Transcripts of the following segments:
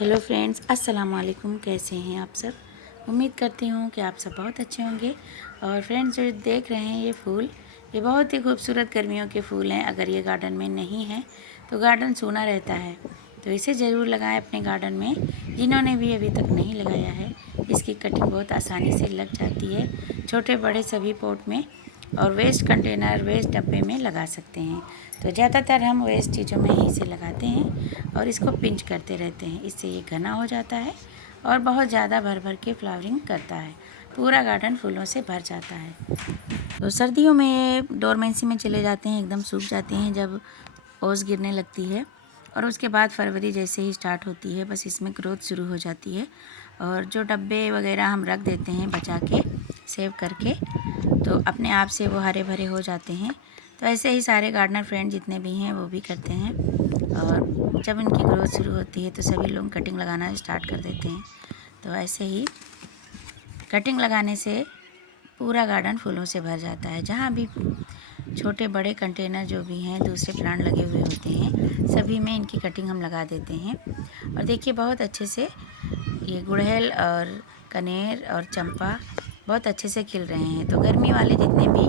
Hello friends, अस्सलाम वालेकुम। कैसे हैं आप सब? उम्मीद करती हूँ कि आप सब बहुत अच्छे होंगे। और फ्रेंड्स, जो देख रहे हैं ये फूल, ये बहुत ही खूबसूरत गर्मियों के फूल हैं। अगर ये गार्डन में नहीं है तो गार्डन सूना रहता है, तो इसे ज़रूर लगाएं अपने गार्डन में। जिन्होंने भी अभी तक नहीं लगाया है, इसकी कटिंग बहुत आसानी से लग जाती है, छोटे बड़े सभी पॉट में, और वेस्ट कंटेनर, वेस्ट डब्बे में लगा सकते हैं। तो ज़्यादातर हम वेस्ट चीज़ों में ही इसे लगाते हैं और इसको पिंच करते रहते हैं। इससे ये घना हो जाता है और बहुत ज़्यादा भर भर के फ्लावरिंग करता है। पूरा गार्डन फूलों से भर जाता है। तो सर्दियों में ये डोरमेंसी में चले जाते हैं, एकदम सूख जाते हैं जब ओस गिरने लगती है। और उसके बाद फरवरी जैसे ही स्टार्ट होती है, बस इसमें ग्रोथ शुरू हो जाती है। और जो डब्बे वगैरह हम रख देते हैं बचा के, सेव करके, तो अपने आप से वो हरे भरे हो जाते हैं। तो ऐसे ही सारे गार्डनर फ्रेंड जितने भी हैं वो भी करते हैं। और जब इनकी ग्रोथ शुरू होती है तो सभी लोग कटिंग लगाना स्टार्ट कर देते हैं। तो ऐसे ही कटिंग लगाने से पूरा गार्डन फूलों से भर जाता है। जहाँ भी छोटे बड़े कंटेनर जो भी हैं, दूसरे प्लांट लगे हुए होते हैं, सभी में इनकी कटिंग हम लगा देते हैं। और देखिए बहुत अच्छे से ये गुड़हल और कनेर और चंपा बहुत अच्छे से खिल रहे हैं। तो गर्मी वाले जितने भी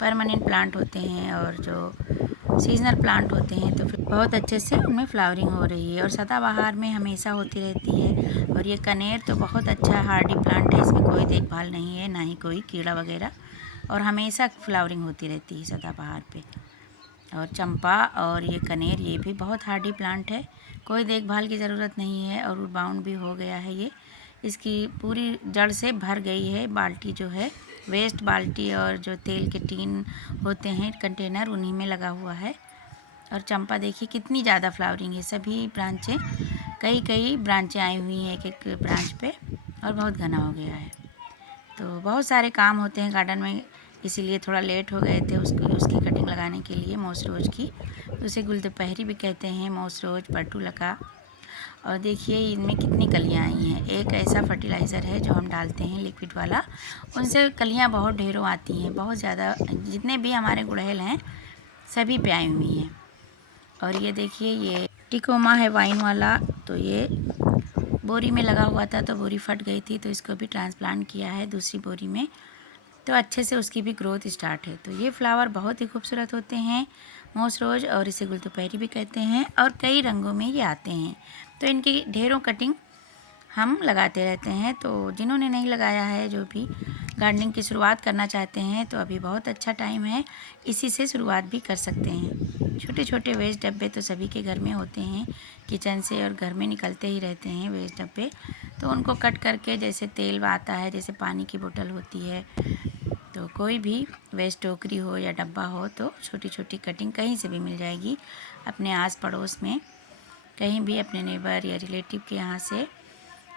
परमानेंट प्लांट होते हैं और जो सीजनल प्लांट होते हैं, तो फिर बहुत अच्छे से उनमें फ्लावरिंग हो रही है। और सदाबहार में हमेशा होती रहती है। और ये कनेर तो बहुत अच्छा हार्डी प्लांट है, इसमें कोई देखभाल नहीं है, ना ही कोई कीड़ा वगैरह, और हमेशा फ्लावरिंग होती रहती है सदाबहार पे। और चंपा और ये कनेर, ये भी बहुत हार्डी प्लांट है, कोई देखभाल की ज़रूरत नहीं है। और रूट बाउंड भी हो गया है ये, इसकी पूरी जड़ से भर गई है। बाल्टी जो है, वेस्ट बाल्टी और जो तेल के टीन होते हैं कंटेनर, उन्हीं में लगा हुआ है। और चंपा देखिए कितनी ज़्यादा फ्लावरिंग है, सभी ब्रांचें, कई कई ब्रांचें आई हुई हैं एक एक ब्रांच पे, और बहुत घना हो गया है। तो बहुत सारे काम होते हैं गार्डन में, इसीलिए थोड़ा लेट हो गए थे उसकी कटिंग लगाने के लिए, मोस रोज की। तो उसे गुलदोपहरी भी कहते हैं, मोस रोज, पर्टुलका। और देखिए इनमें कितनी कलियां आई हैं। एक ऐसा फर्टिलाइज़र है जो हम डालते हैं लिक्विड वाला, उनसे कलियां बहुत ढेरों आती हैं, बहुत ज़्यादा। जितने भी हमारे गुड़हल हैं सभी पे आई हुई हैं। और ये देखिए ये टिकोमा है वाइन वाला, तो ये बोरी में लगा हुआ था तो बोरी फट गई थी, तो इसको भी ट्रांसप्लांट किया है दूसरी बोरी में, तो अच्छे से उसकी भी ग्रोथ स्टार्ट है। तो ये फ्लावर बहुत ही खूबसूरत होते हैं, मोस रोज, और इसे गुलदोपहरी भी कहते हैं, और कई रंगों में ये आते हैं। तो इनकी ढेरों कटिंग हम लगाते रहते हैं। तो जिन्होंने नहीं लगाया है, जो भी गार्डनिंग की शुरुआत करना चाहते हैं, तो अभी बहुत अच्छा टाइम है, इसी से शुरुआत भी कर सकते हैं। छोटे छोटे वेस्ट डब्बे तो सभी के घर में होते हैं, किचन से और घर में निकलते ही रहते हैं वेस्ट डब्बे। तो उनको कट करके, जैसे तेल आता है, जैसे पानी की बोतल होती है, तो कोई भी वेस्ट टोकरी हो या डब्बा हो, तो छोटी छोटी कटिंग कहीं से भी मिल जाएगी। अपने आस पड़ोस में कहीं भी, अपने नेबर या रिलेटिव के यहाँ से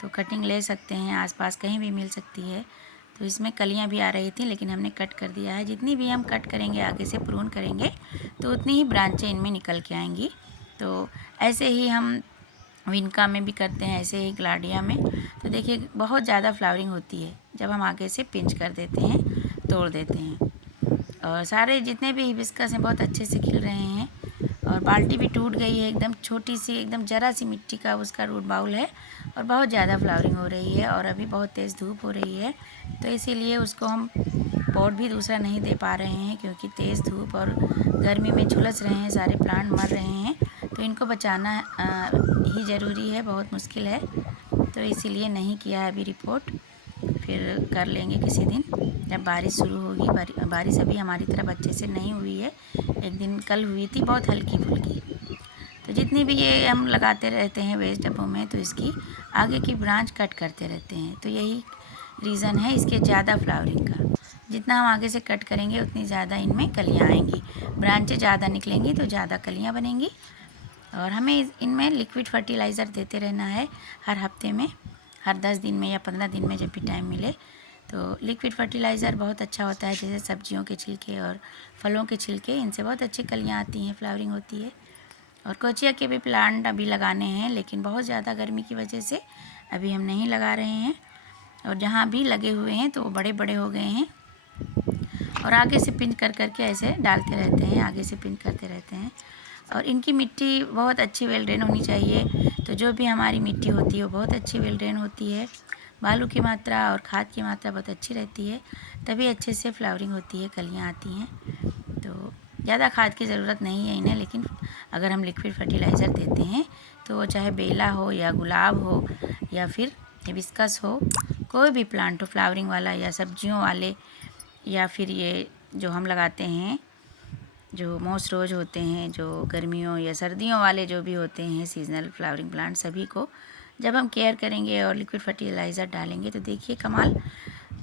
तो कटिंग ले सकते हैं, आसपास कहीं भी मिल सकती है। तो इसमें कलियां भी आ रही थी, लेकिन हमने कट कर दिया है। जितनी भी हम कट करेंगे, आगे से प्रून करेंगे, तो उतनी ही ब्रांचें इनमें निकल के आएंगी। तो ऐसे ही हम विनका में भी करते हैं, ऐसे ही ग्लाडिया में। तो देखिए बहुत ज़्यादा फ्लावरिंग होती है जब हम आगे से पिंच कर देते हैं, तोड़ देते हैं। और सारे जितने भी हिबिस्कस हैं बहुत अच्छे से खिल रहे हैं। और बाल्टी भी टूट गई है, एकदम छोटी सी, एकदम ज़रा सी मिट्टी का उसका रूट बाउल है, और बहुत ज़्यादा फ्लावरिंग हो रही है। और अभी बहुत तेज़ धूप हो रही है, तो इसीलिए उसको हम पॉट भी दूसरा नहीं दे पा रहे हैं, क्योंकि तेज़ धूप और गर्मी में झुलस रहे हैं, सारे प्लांट मर रहे हैं। तो इनको बचाना ही ज़रूरी है, बहुत मुश्किल है। तो इसीलिए नहीं किया है अभी रिपोर्ट, फिर कर लेंगे किसी दिन जब बारिश शुरू होगी। बारिश अभी हमारी तरफ अच्छे से नहीं हुई है, एक दिन कल हुई थी, बहुत हल्की फुल्की। तो जितनी भी ये हम लगाते रहते हैं वेस्ट डब्बों में, तो इसकी आगे की ब्रांच कट करते रहते हैं। तो यही रीज़न है इसके ज़्यादा फ्लावरिंग का। जितना हम आगे से कट करेंगे उतनी ज़्यादा इनमें कलियाँ आएंगी, ब्रांचें ज़्यादा निकलेंगी तो ज़्यादा कलियाँ बनेंगी। और हमें इनमें लिक्विड फर्टिलाइज़र देते रहना है हर हफ्ते में, हर 10 दिन में या 15 दिन में, जब भी टाइम मिले। तो लिक्विड फर्टिलाइज़र बहुत अच्छा होता है, जैसे सब्जियों के छिलके और फलों के छिलके, इनसे बहुत अच्छी कलियाँ आती हैं, फ्लावरिंग होती है। और कोचिया के भी प्लांट अभी लगाने हैं, लेकिन बहुत ज़्यादा गर्मी की वजह से अभी हम नहीं लगा रहे हैं। और जहाँ भी लगे हुए हैं तो वो बड़े बड़े हो गए हैं, और आगे से पिंच कर करके ऐसे डालते रहते हैं, आगे से पिंच करते रहते हैं। और इनकी मिट्टी बहुत अच्छी वेल ड्रेन होनी चाहिए। तो जो भी हमारी मिट्टी होती है वो बहुत अच्छी वेल ड्रेन होती है, बालू की मात्रा और खाद की मात्रा बहुत अच्छी रहती है, तभी अच्छे से फ्लावरिंग होती है, कलियाँ आती हैं। तो ज़्यादा खाद की ज़रूरत नहीं है इन्हें, लेकिन अगर हम लिक्विड फर्टिलाइज़र देते हैं तो वो चाहे बेला हो या गुलाब हो या फिर हिबिस्कस हो, कोई भी प्लांट हो फ्लावरिंग वाला या सब्जियों वाले, या फिर ये जो हम लगाते हैं जो मॉस रोज होते हैं, जो गर्मियों या सर्दियों वाले जो भी होते हैं सीजनल फ्लावरिंग प्लांट, सभी को जब हम केयर करेंगे और लिक्विड फर्टिलाइज़र डालेंगे तो देखिए कमाल,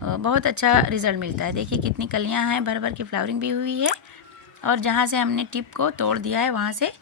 बहुत अच्छा रिज़ल्ट मिलता है। देखिए कितनी कलियां हैं, भर भर की फ्लावरिंग भी हुई है, और जहाँ से हमने टिप को तोड़ दिया है वहाँ से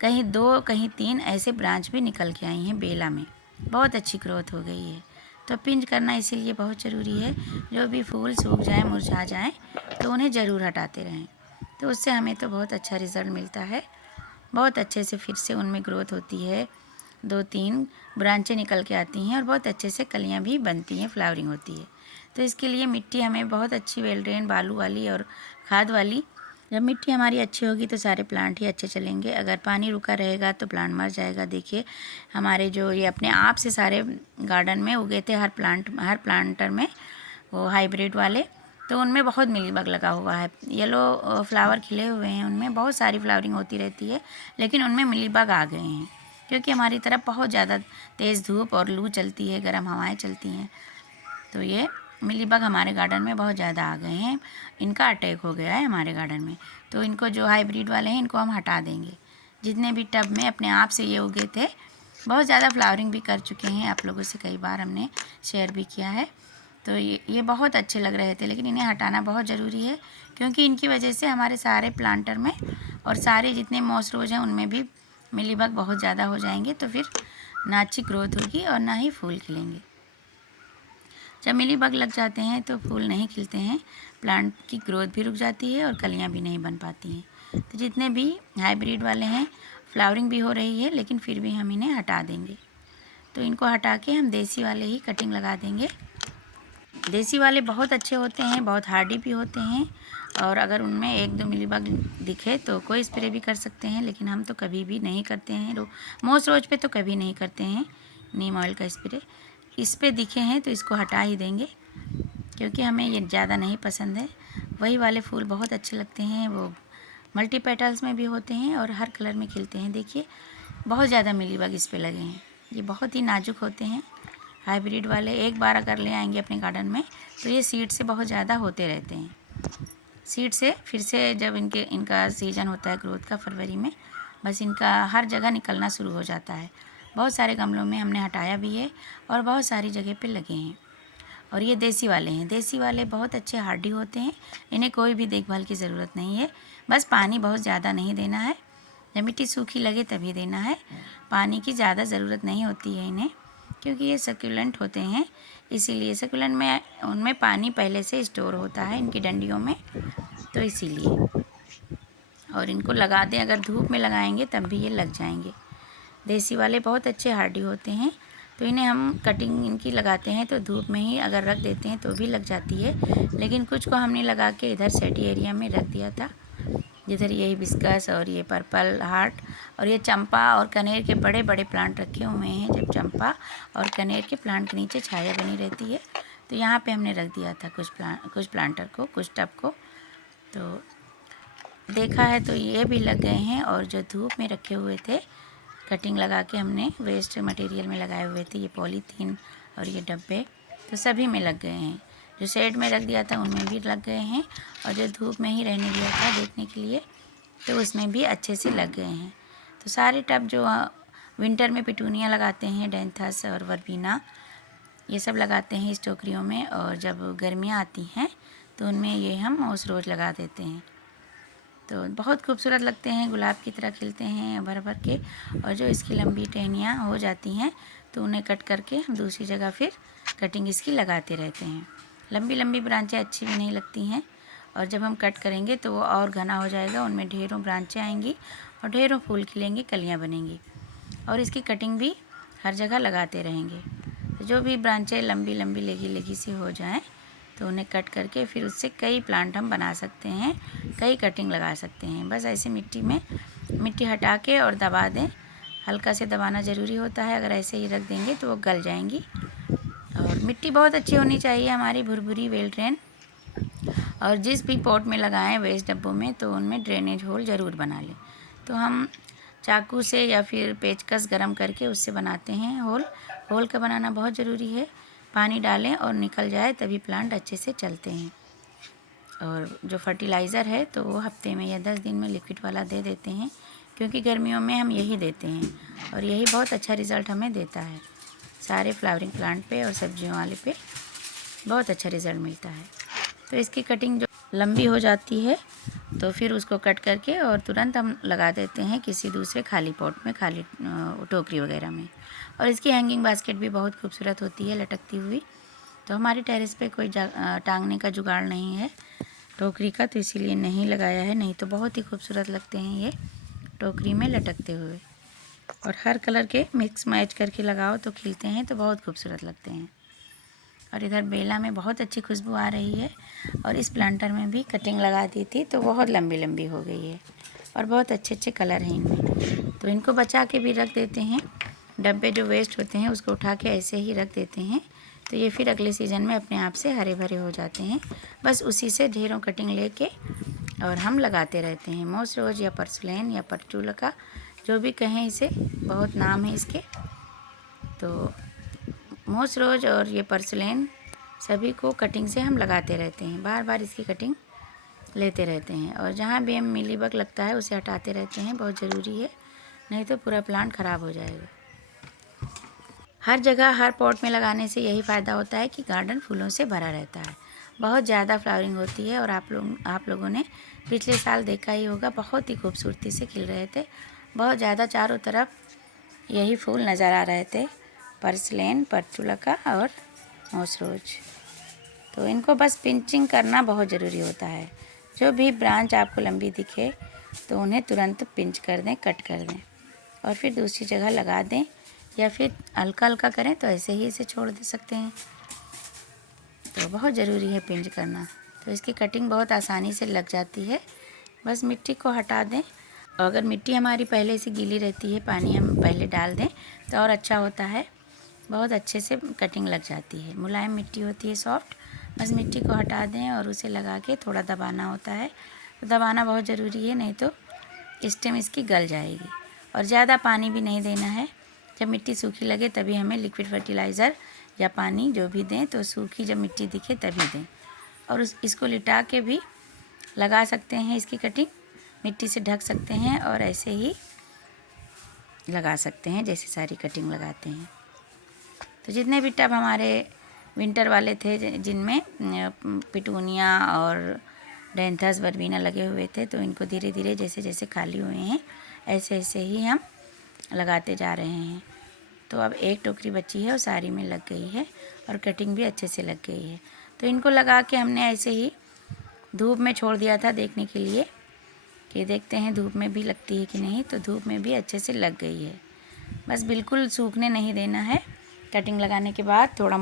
कहीं 2 कहीं 3 ऐसे ब्रांच भी निकल के आई हैं बेला में। बहुत अच्छी ग्रोथ हो गई है। तो पिंच करना इसीलिए बहुत ज़रूरी है, जो भी फूल सूख जाएँ मुरझा जाएँ तो उन्हें ज़रूर हटाते रहें। तो उससे हमें तो बहुत अच्छा रिज़ल्ट मिलता है, बहुत अच्छे से फिर से उनमें ग्रोथ होती है, 2-3 ब्रांचें निकल के आती हैं और बहुत अच्छे से कलियाँ भी बनती हैं, फ्लावरिंग होती है। तो इसके लिए मिट्टी हमें बहुत अच्छी वेल ड्रेन बालू वाली और खाद वाली, जब मिट्टी हमारी अच्छी होगी तो सारे प्लांट ही अच्छे चलेंगे। अगर पानी रुका रहेगा तो प्लांट मर जाएगा। देखिए हमारे जो ये अपने आप से सारे गार्डन में उगे थे, हर प्लांटर में वो हाइब्रिड वाले, तो उनमें बहुत मिलीबग लगा हुआ है। येलो फ्लावर खिले हुए हैं, उनमें बहुत सारी फ्लावरिंग होती रहती है, लेकिन उनमें मिलीबग आ गए हैं क्योंकि हमारी तरफ बहुत ज़्यादा तेज़ धूप और लू चलती है, गर्म हवाएं चलती हैं। तो ये मिलीबग हमारे गार्डन में बहुत ज़्यादा आ गए हैं, इनका अटैक हो गया है हमारे गार्डन में। तो इनको जो हाइब्रिड वाले हैं इनको हम हटा देंगे। जितने भी टब में अपने आप से ये उगे थे, बहुत ज़्यादा फ्लावरिंग भी कर चुके हैं, आप लोगों से कई बार हमने शेयर भी किया है। तो ये बहुत अच्छे लग रहे थे, लेकिन इन्हें हटाना बहुत ज़रूरी है क्योंकि इनकी वजह से हमारे सारे प्लांटर में और सारे जितने मॉस रोज हैं उनमें भी मिलीबग बहुत ज़्यादा हो जाएंगे। तो फिर ना अच्छी ग्रोथ होगी और ना ही फूल खिलेंगे। जब मिलीबग लग जाते हैं तो फूल नहीं खिलते हैं, प्लांट की ग्रोथ भी रुक जाती है और कलियां भी नहीं बन पाती हैं। तो जितने भी हाइब्रिड वाले हैं फ्लावरिंग भी हो रही है, लेकिन फिर भी हम इन्हें हटा देंगे। तो इनको हटा के हम देसी वाले ही कटिंग लगा देंगे। देसी वाले बहुत अच्छे होते हैं, बहुत हार्डी भी होते हैं, और अगर उनमें 1-2 मिलीबग दिखे तो कोई स्प्रे भी कर सकते हैं, लेकिन हम तो कभी भी नहीं करते हैं। मॉस रोज पे तो कभी नहीं करते हैं नीम ऑयल का स्प्रे। इस पे दिखे हैं तो इसको हटा ही देंगे क्योंकि हमें ये ज़्यादा नहीं पसंद है। वही वाले फूल बहुत अच्छे लगते हैं, वो मल्टी पेटल्स में भी होते हैं और हर कलर में खिलते हैं। देखिए बहुत ज़्यादा मिलीबग इस पे लगे हैं, ये बहुत ही नाजुक होते हैं हाइब्रिड वाले। एक बार अगर ले आएंगे अपने गार्डन में तो ये सीड से बहुत ज़्यादा होते रहते हैं। सीड से फिर से जब इनका सीजन होता है ग्रोथ का फरवरी में, बस इनका हर जगह निकलना शुरू हो जाता है। बहुत सारे गमलों में हमने हटाया भी है और बहुत सारी जगह पे लगे हैं। और ये देसी वाले हैं, देसी वाले बहुत अच्छे हार्डी होते हैं, इन्हें कोई भी देखभाल की ज़रूरत नहीं है, बस पानी बहुत ज़्यादा नहीं देना है, जब मिट्टी सूखी लगे तभी देना है। पानी की ज़्यादा ज़रूरत नहीं होती है इन्हें, क्योंकि ये सकुलेंट होते हैं, इसीलिए सकुलेंट में उनमें पानी पहले से स्टोर होता है इनकी डंडियों में, तो इसीलिए। और इनको लगा दें, अगर धूप में लगाएंगे तब भी ये लग जाएंगे। देसी वाले बहुत अच्छे हार्डी होते हैं, तो इन्हें हम कटिंग इनकी लगाते हैं तो धूप में ही अगर रख देते हैं तो भी लग जाती है। लेकिन कुछ को हमने लगा के इधर सेटी एरिया में रख दिया था, जिधर ये हिबिस्कस और ये पर्पल हार्ट और ये चंपा और कनेर के बड़े बड़े प्लांट रखे हुए हैं। जब चंपा और कनेर के प्लांट के नीचे छाया बनी रहती है, तो यहाँ पे हमने रख दिया था कुछ प्लांटर को, कुछ टब को। तो देखा है तो ये भी लग गए हैं, और जो धूप में रखे हुए थे कटिंग लगा के हमने वेस्ट मटेरियल में लगाए हुए थे, ये पॉलीथीन और ये डब्बे, तो सभी में लग गए हैं। जो शेड में रख दिया था उनमें भी लग गए हैं, और जो धूप में ही रहने दिया था देखने के लिए तो उसमें भी अच्छे से लग गए हैं। तो सारे टब जो विंटर में पिटूनिया लगाते हैं, डेंथस और वर्बीना, ये सब लगाते हैं इस टोकरियों में, और जब गर्मियाँ आती हैं तो उनमें ये हम मॉस रोज लगा देते हैं। तो बहुत खूबसूरत लगते हैं, गुलाब की तरह खिलते हैं भर भर के। और जो इसकी लंबी टहनियाँ हो जाती हैं तो उन्हें कट करके हम दूसरी जगह फिर कटिंग इसकी लगाते रहते हैं। लंबी लंबी ब्रांचें अच्छी भी नहीं लगती हैं, और जब हम कट करेंगे तो वो और घना हो जाएगा, उनमें ढेरों ब्रांचें आएंगी और ढेरों फूल खिलेंगे, कलियाँ बनेंगी, और इसकी कटिंग भी हर जगह लगाते रहेंगे। तो जो भी ब्रांचें लंबी लंबी लेगी लेगी सी हो जाएं तो उन्हें कट करके फिर उससे कई प्लांट हम बना सकते हैं, कई कटिंग लगा सकते हैं। बस ऐसे मिट्टी में मिट्टी हटा के और दबा दें। हल्का से दबाना ज़रूरी होता है, अगर ऐसे ही रख देंगे तो वो गल जाएंगी। और मिट्टी बहुत अच्छी होनी चाहिए हमारी, भुरभुरी वेल ड्रेन। और जिस भी पॉट में लगाएं वेस्ट डब्बों में, तो उनमें ड्रेनेज होल ज़रूर बना लें। तो हम चाकू से या फिर पेचकस गरम करके उससे बनाते हैं होल। होल का बनाना बहुत ज़रूरी है। पानी डालें और निकल जाए तभी प्लांट अच्छे से चलते हैं। और जो फर्टिलाइज़र है तो वो हफ्ते में या 10 दिन में लिक्विड वाला दे देते हैं, क्योंकि गर्मियों में हम यही देते हैं और यही बहुत अच्छा रिज़ल्ट हमें देता है। सारे फ्लावरिंग प्लांट पे और सब्जियों वाले पे बहुत अच्छा रिज़ल्ट मिलता है। तो इसकी कटिंग जो लंबी हो जाती है तो फिर उसको कट करके और तुरंत हम लगा देते हैं किसी दूसरे खाली पॉट में, खाली टोकरी वगैरह में। और इसकी हैंगिंग बास्केट भी बहुत खूबसूरत होती है, लटकती हुई। तो हमारे टेरेस पे कोई टांगने का जुगाड़ नहीं है टोकरी का, तो इसीलिए नहीं लगाया है, नहीं तो बहुत ही खूबसूरत लगते हैं ये टोकरी में लटकते हुए। और हर कलर के मिक्स मैच करके लगाओ तो खिलते हैं तो बहुत खूबसूरत लगते हैं। और इधर बेला में बहुत अच्छी खुशबू आ रही है। और इस प्लांटर में भी कटिंग लगा दी थी तो बहुत लंबी लंबी हो गई है और बहुत अच्छे अच्छे कलर हैं इनमें। तो इनको बचा के भी रख देते हैं। डब्बे जो वेस्ट होते हैं उसको उठा के ऐसे ही रख देते हैं, तो ये फिर अगले सीज़न में अपने आप से हरे भरे हो जाते हैं। बस उसी से ढेरों कटिंग लेके और हम लगाते रहते हैं। मॉस रोज या पर्सलेन या पर्चुलका, जो भी कहें इसे, बहुत नाम है इसके। तो मॉस रोज और ये पर्सलेन सभी को कटिंग से हम लगाते रहते हैं, बार बार इसकी कटिंग लेते रहते हैं। और जहाँ भी हम मिलीबग लगता है उसे हटाते रहते हैं, बहुत ज़रूरी है, नहीं तो पूरा प्लांट ख़राब हो जाएगा। हर जगह हर पॉट में लगाने से यही फ़ायदा होता है कि गार्डन फूलों से भरा रहता है, बहुत ज़्यादा फ्लावरिंग होती है। और आप लोगों ने पिछले साल देखा ही होगा, बहुत ही खूबसूरती से खिल रहे थे, बहुत ज़्यादा चारों तरफ यही फूल नज़र आ रहे थे, पर्सलेन, पर्चुलका और मॉस रोज। तो इनको बस पिंचिंग करना बहुत ज़रूरी होता है। जो भी ब्रांच आपको लंबी दिखे तो उन्हें तुरंत पिंच कर दें, कट कर दें और फिर दूसरी जगह लगा दें, या फिर हल्का हल्का करें तो ऐसे ही इसे छोड़ दे सकते हैं। तो बहुत ज़रूरी है पिंच करना। तो इसकी कटिंग बहुत आसानी से लग जाती है, बस मिट्टी को हटा दें। और अगर मिट्टी हमारी पहले से गीली रहती है, पानी हम पहले डाल दें तो और अच्छा होता है, बहुत अच्छे से कटिंग लग जाती है। मुलायम मिट्टी होती है, सॉफ्ट। बस मिट्टी को हटा दें और उसे लगा के थोड़ा दबाना होता है। तो दबाना बहुत ज़रूरी है, नहीं तो स्टेम इसकी गल जाएगी। और ज़्यादा पानी भी नहीं देना है। जब मिट्टी सूखी लगे तभी हमें लिक्विड फर्टिलाइज़र या पानी जो भी दें, तो सूखी जब मिट्टी दिखे तभी दें। और इसको लिटा के भी लगा सकते हैं, इसकी कटिंग मिट्टी से ढक सकते हैं और ऐसे ही लगा सकते हैं जैसे सारी कटिंग लगाते हैं। तो जितने भी टब हमारे विंटर वाले थे जिनमें पिटूनिया और डेंथस वर्बीना लगे हुए थे, तो इनको धीरे धीरे जैसे जैसे खाली हुए हैं ऐसे ऐसे ही हम लगाते जा रहे हैं। तो अब एक टोकरी बची है, वो सारी में लग गई है और कटिंग भी अच्छे से लग गई है। तो इनको लगा के हमने ऐसे ही धूप में छोड़ दिया था देखने के लिए कि देखते हैं धूप में भी लगती है कि नहीं। तो धूप में भी अच्छे से लग गई है। बस बिल्कुल सूखने नहीं देना है। कटिंग लगाने के बाद थोड़ा